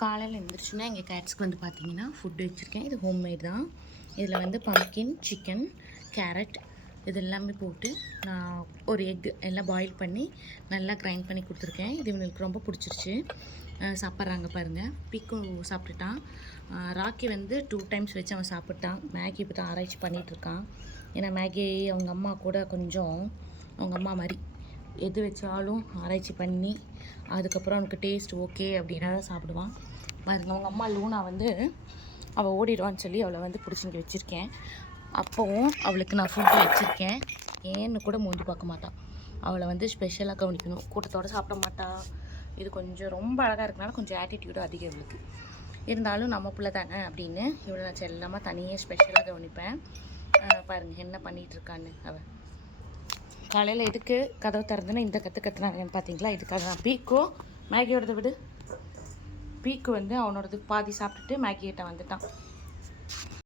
காலையில் எழுந்திரிச்சுன்னா எங்கள் கேட்ஸ்க்கு வந்து பார்த்திங்கன்னா ஃபுட்டு வச்சுருக்கேன். இது ஹோம்மேட் தான். இதில் வந்து பம்ப்கின், சிக்கன், கேரட் இது எல்லாமே போட்டு நான் ஒரு எக் எல்லாம் பாயில் பண்ணி நல்லா கிரைண்ட் பண்ணி கொடுத்துருக்கேன். இது இவனுக்கு ரொம்ப பிடிச்சிருச்சு, சாப்பிட்றாங்க பாருங்கள். பிக்கு சாப்பிட்டுட்டான். ராக்கி வந்து 2 டைம்ஸ் வச்சு அவன் சாப்பிட்டான். மேகி இப்போ தான் ஆராய்ச்சி பண்ணிகிட்ருக்கான். ஏன்னா மேகி அவங்க அம்மா கூட கொஞ்சம் அவங்க அம்மா மாதிரி எது வச்சாலும் ஆராய்ச்சி பண்ணி அதுக்கப்புறம் அவனுக்கு டேஸ்ட் ஓகே அப்படின்னா தான் சாப்பிடுவான். பாருங்கள், அவங்க அம்மா லூனா வந்து அவள் ஓடிடுவான்னு சொல்லி அவளை வந்து பிடிச்சி இங்கே வச்சுருக்கேன். அப்போவும் அவளுக்கு நான் ஃபுட்டு வச்சுருக்கேன். ஏன்னு கூட மூஞ்சி பார்க்க மாட்டான். அவளை வந்து ஸ்பெஷலாக கவனிக்கணும். கூட்டத்தோடு சாப்பிட மாட்டா. இது கொஞ்சம் ரொம்ப அழகாக இருக்கனால கொஞ்சம் ஆட்டிடியூடும் அதிகம் இவளுக்கு. இருந்தாலும் நம்ம பிள்ளை தானே அப்படின்னு இவளை நான் செல்லமாக தனியாக ஸ்பெஷலாக கவனிப்பேன். பாருங்கள் என்ன பண்ணிகிட்ருக்கான்னு. அவள் காலையில் எதுக்கு கதவு திறந்துன்னு இந்த கற்றுனாங்கன்னு பார்த்தீங்களா? இதுக்காக தான். பீக்கோ மேகியோடது விடு. பீக்கு வந்து அவனோடது பாதி சாப்பிட்டுட்டு மேகிகிட்ட வந்துட்டான்.